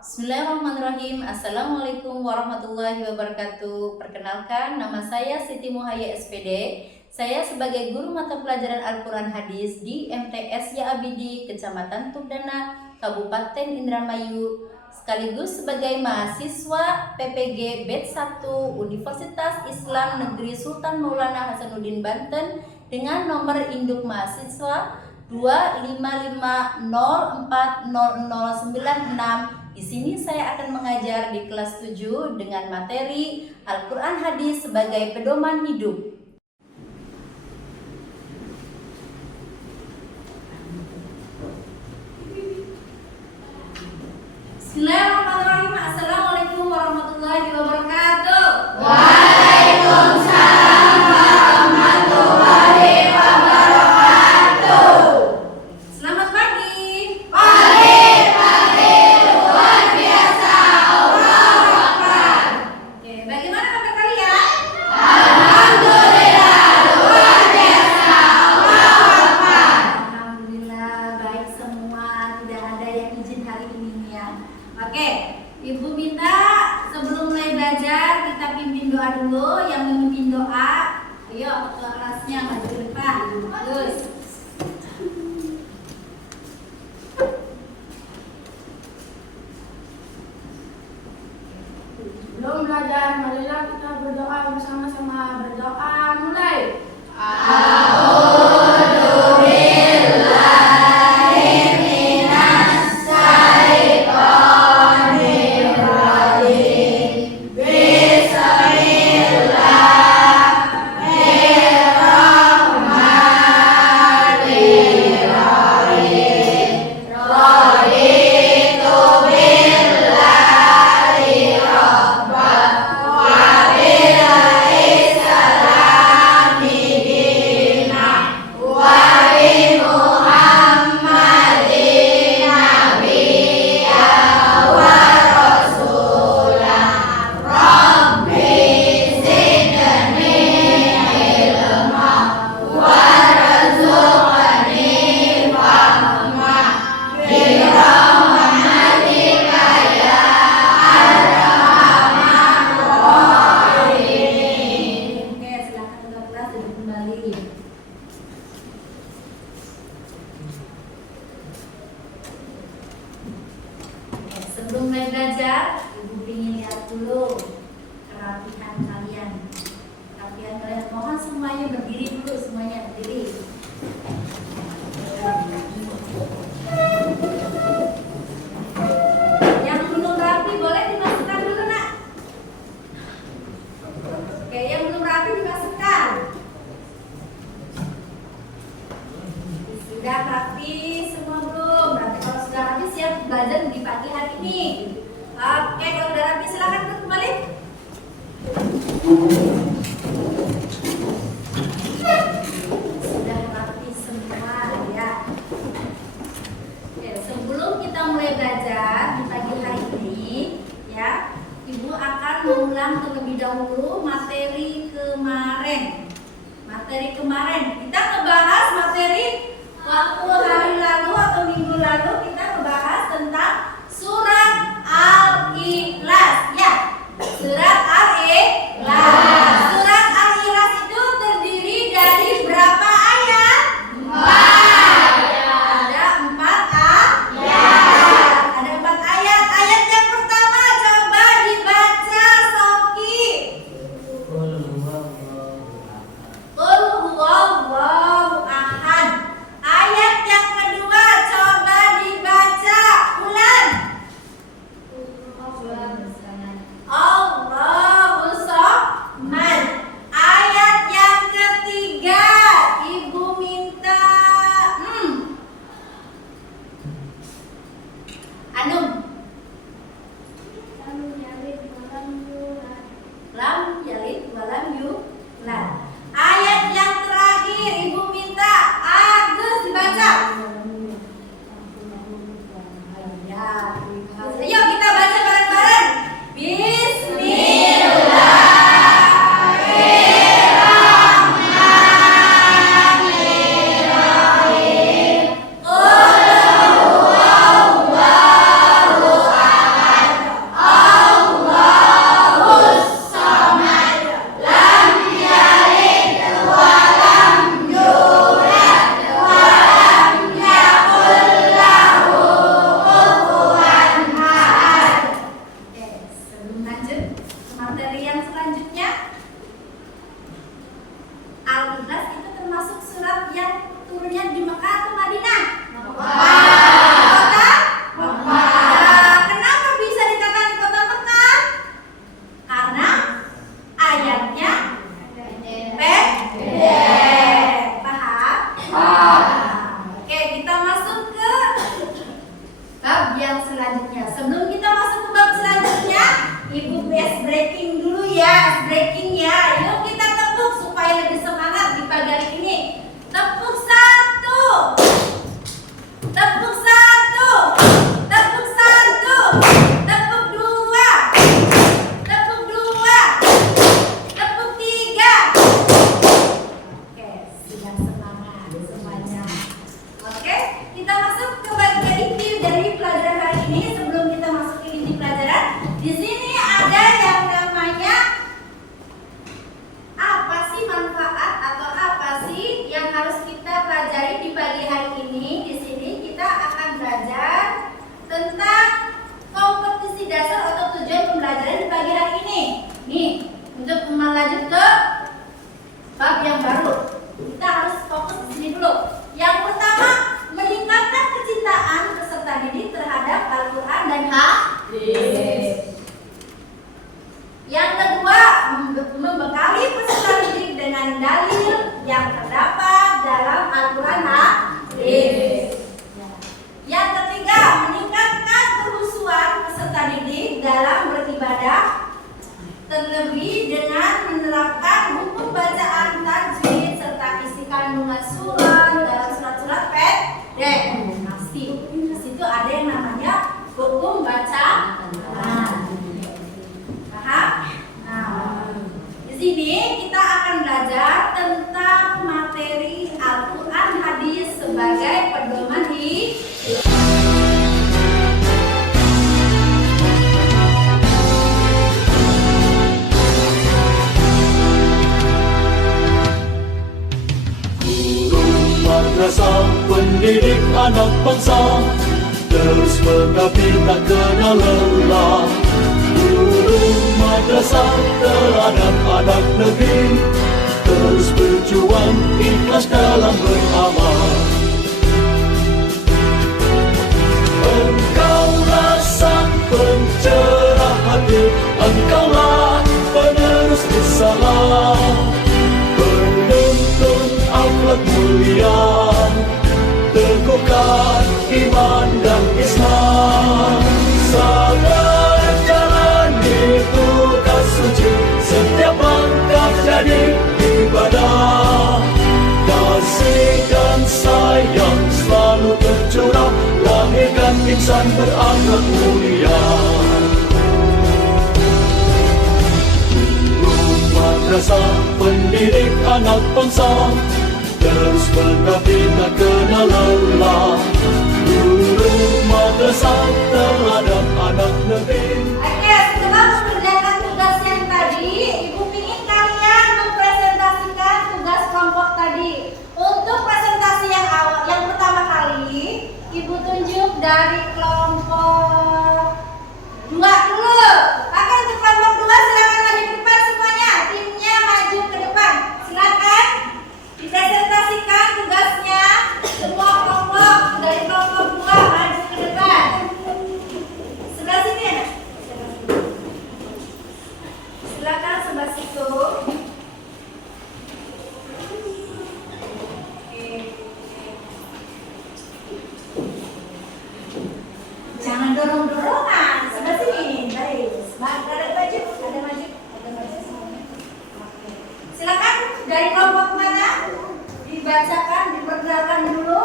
Bismillahirrahmanirrahim. Assalamualaikum warahmatullahi wabarakatuh. Perkenalkan, nama saya Siti Muhaya SPD. Saya sebagai guru mata pelajaran Al-Quran Hadis di MTS Ya Abidi, Kecamatan Tugdana, Kabupaten Indramayu, sekaligus sebagai mahasiswa PPG Batch 1 Universitas Islam Negeri Sultan Maulana Hasanuddin Banten dengan nomor induk mahasiswa 255040096. Di sini saya akan mengajar di kelas 7 dengan materi Al-Quran Hadis sebagai pedoman hidup. Bismillahirrahmanirrahim. Assalamualaikum warahmatullahi wabarakatuh. Waalaikumsalam warahmatullahi wabarakatuh. Selamat pagi. Pagi luar biasa. Allahu Akbar. Oke, bagaimana kabar kalian? Alhamdulillah luar biasa. Allahu Akbar. Alhamdulillah baik semua, tidak ada yang izin hari ini ya. Oke, Ibu minta sebelum mulai belajar kita pimpin doa dulu. Yang memimpin doa, ayo ketua kelasnya maju ke depan. Terus. Sebelum belajar, marilah kita berdoa bersama-sama. Berdoa mulai. Oke, silakan ketua kelas duduk kembali. Oke, sebelum mulai belajar, Ibu ingin lihat dulu kerapihan kalian. Kerapihan kalian, mohon semuanya berdiri dulu, semuanya berdiri. Yang belum rapi boleh dimasukkan dulu, Nak. Oke, yang belum rapi dimasukkan. Sudah rapi semua belum? Berarti kalau sudah rapi siap belajar di pagi hari ini. Oke, kalau sudah rapi silakan duduk kembali. Sudah rapi semua ya. Oke, sebelum kita mulai belajar di pagi hari ini, ya, Ibu akan mengulang terlebih dahulu materi kemarin. Materi kemarin kita ngebahas materi waktu hari lalu atau minggu lalu kita ngebahas tentang surat Al-Ikhlas, ya. Surat Al-Ikhlas. Surat Al-Ikhlas itu terdiri dari berapa ayat? 4. Ada 4 ayat. Ada 4 ayat. Ayat yang pertama coba dibaca, Soki. Qul huwallahu ahad. Ayat yang kedua coba dibaca, Ulan. materi yang selanjutnya. Al-Ikhlas itu termasuk surat yang turunnya di Mekah atau Madinah? Kota? Kenapa bisa dikatakan kota Mekah? Karena ayatnya pendek. Paham? Oke, kita masuk ke bab yang selanjutnya. Sebelum kita masuk ke bab selanjutnya, Ibu ice breaking dulu ya, ice breaking ya. Yuk kita tepuk supaya lebih semangat di pagi hari ini. Tepuk satu, tepuk satu, tepuk satu, tepuk dua, tepuk dua, tepuk tiga. Oke, sudah semangat semuanya. Oke, kita masuk ke bagian inti dari pelajaran hari ini. Sebelum kita masuk ke inti pelajaran, di sini ada yang namanya apa sih manfaat atau apa sih yang harus kita pelajari di pagi hari ini. Di sini kita akan belajar tentang kompetisi dasar atau tujuan pembelajaran di pagi hari ini. Nih, untuk melanjut ke bab yang baru, kita harus fokus di sini dulu. Yang pertama, meningkatkan kecintaan peserta didik terhadap Al-Quran dan hadis. Yang kedua, membekali peserta didik dengan dalil yang terdapat dalam Al-Quran hadis. Yang ketiga, meningkatkan kehusuan peserta didik dalam beribadah, terlebih dengan menerapkan hukum bacaan tajwid serta isi kandungan surat dalam surat-surat pendek. Pasti di situ ada yang namanya hukum bacaan. Paham? Nah, di sini kita akan belajar tentang materi Al-Quran hadis sebagai pedoman hidup. Madrasah pendidik anak bangsa, terus mengabdi tak kenal lelah. Guru madrasah teladan anak negeri, terus berjuang ikhlas dalam beramal. Engkaulah sang pencerah hati, engkaulah penerus risalah, penuntun akhlak mulia, teguhkan iman dan Islam. Sabar jalani tugas suci, setiap langkah jadi ibadah. Kasih dan sayang selalu tercurah, lahirkan insan berakhlak mulia. Madrasah pendidik anak bangsa, terus mengabdi tak kenal lelah. Guru madrasah teladan anak negeri. Oke, setelah mengerjakan tugas yang tadi, Ibu ingin kalian mempresentasikan tugas kelompok tadi. Untuk presentasi yang awal, yang pertama kali, Ibu tunjuk dari kelompok 2 dulu. Maka untuk kelompok 2 silakan maju ke depan semuanya. Timnya maju ke depan. Silakan dipresentasikan tugasnya. Semua kelompok dari kelompok 2 maju ke depan. Sebelah sini ada. Silakan sebelah situ. Jangan dorong-dorongan. Sebelah sini. Baik. Ada maju, ada maju, ada maju semuanya. Oke. Silakan dari kelompok mana? Dibacakan, diperkenalkan dulu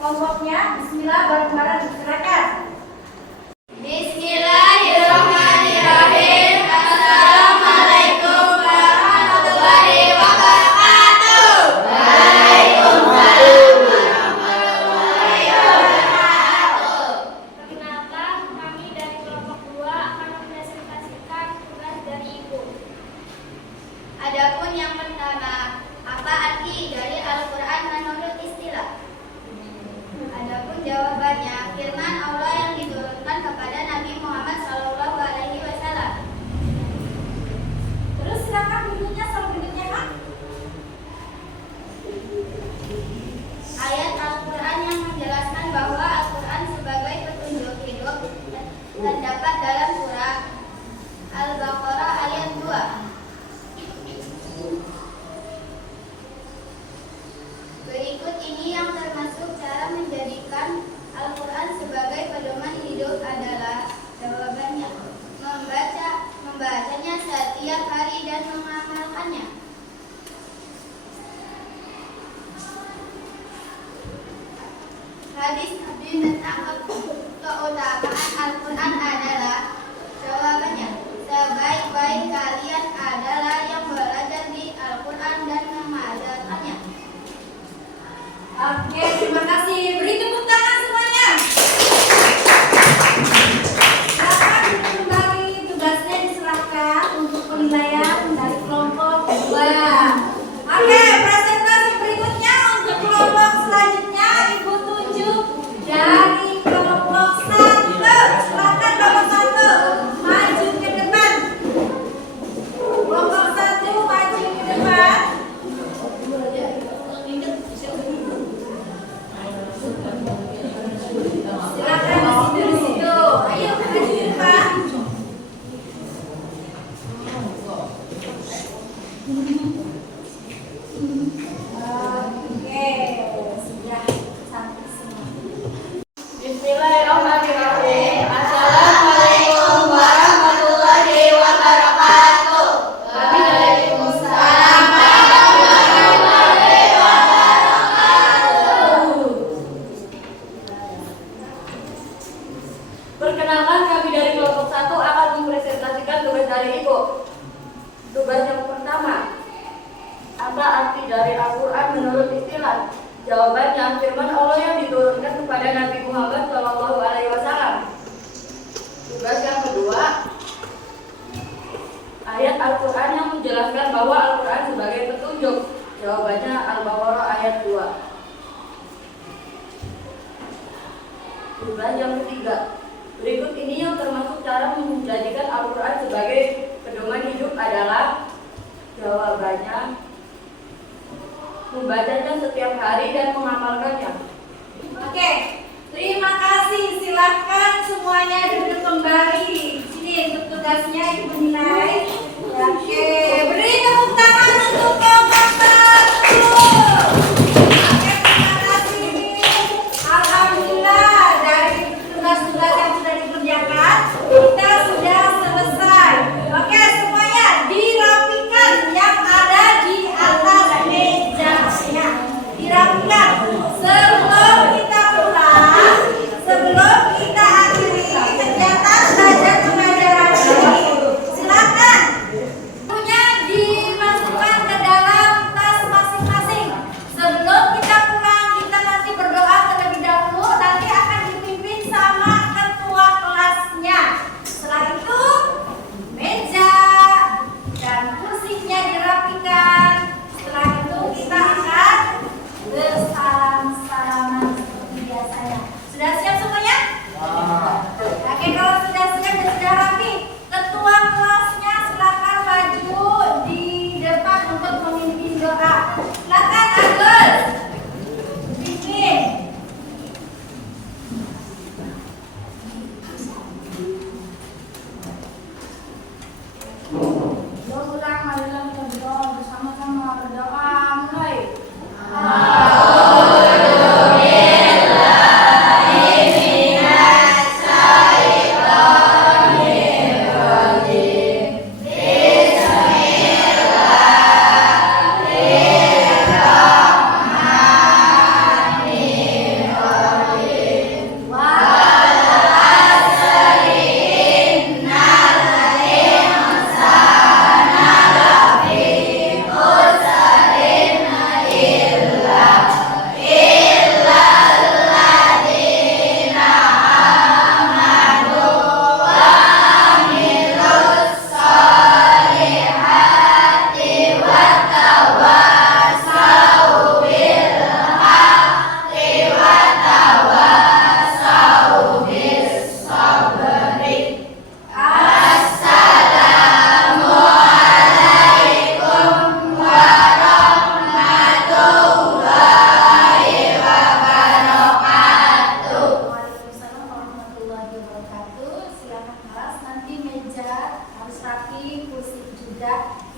kelompoknya. Bismillah, bareng-bareng silakan. Bismillahirrahmanirrahim. Assalamualaikum warahmatullahi wabarakatuh. Waalaikumsalam warahmatullahi wabarakatuh. Perkenalkan, kami dari kelompok 2 akan mempresentasikan tugas dari Ibu. Adapun yang pertama, apa arti dari Al-Quran menurut istilah? Adapun jawabannya, firman Allah yang diturunkan kepada Nabi Muhammad SAW. mengamalkannya. Hadis Nabi tentang keutamaan Al-Quran adalah, jawabannya, sebaik-baik kalian adalah yang belajar di Al-Quran dan mengajarkannya. Oke, terima kasih. Beri tepuk tangan semuanya. Silakan kembali, tugasnya diserahkan untuk penilaian dari kelompok 2. Oke, presentasi berikutnya untuk kelompok selanjutnya Ibu tunjuk dari kelompok 1. Silakan kelompok 1 maju ke depan. Kelompok 1 maju ke depan. Silakan di situ. Ayo maju ke depan. Oke, sudah sampai semua. Bismillahirrahmanirrahim. Assalamualaikum warahmatullahi wabarakatuh. Waalaikumsalam warahmatullahi wabarakatuh. Perkenalkan, kami dari kelompok 1 akan mempresentasikan tugas dari Ibu. Tugas yang pertama, apa arti dari Al-Quran menurut istilah? Jawabannya, firman Allah yang diturunkan kepada Nabi Muhammad SAW. Tugas yang kedua, ayat Al-Quran yang menjelaskan bahwa Al-Quran sebagai petunjuk. Jawabannya Al-Baqarah ayat 2. Tugas yang ketiga, berikut ini yang termasuk cara menjadikan Al-Quran sebagai pedoman hidup adalah, jawabannya, membacanya setiap hari dan mengamalkannya. Oke, terima kasih. Silakan semuanya duduk kembali. Sini untuk tugasnya Ibu nilai. Oke, beri tepuk tangan untuk kelompok 1. Oke, terima kasih. Alhamdulillah, dari tugas-tugas yang sudah dikerjakan, kita sudah selesai. Oke, semuanya dirapikan yang ada di atas mejanya. Dirapikan sebelum kita pulang, sebelum kita akhiri kegiatan belajar pembelajaran ini. Silakan punya dimasukkan ke dalam tas masing-masing. Sebelum kita pulang, kita nanti berdoa terlebih dahulu. Nanti akan dipimpin sama ketua kelasnya. Setelah itu meja dan kursinya dirapikan. Setelah itu kita akan bersalam-salaman seperti biasanya. Sudah siap semuanya? Oke, kalau sudah siap dan sudah rapi, ketua kelasnya silakan maju di depan untuk memimpin doa. Silakan Agus, pimpin. Berulang, marilah kita berdoa bersama-sama. Berdoa mulai.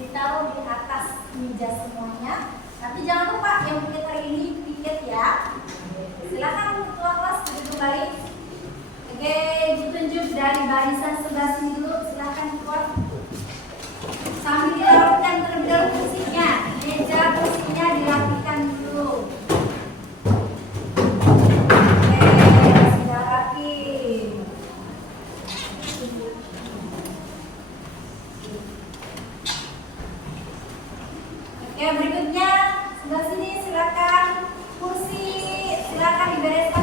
ditaruh di atas meja semuanya. Nanti jangan lupa yang piket hari ini piket ya. Silakan ketua kelas duduk kembali. Oke, ditunjuk dari barisan sebelah sini dulu. Silakan keluar. Sambil dirapikan terlebih dahulu kursinya. Meja kursinya dirapikan dulu. Oke, sudah rapi. Oke, berikutnya sebelah sini silakan kursi silakan dibereskan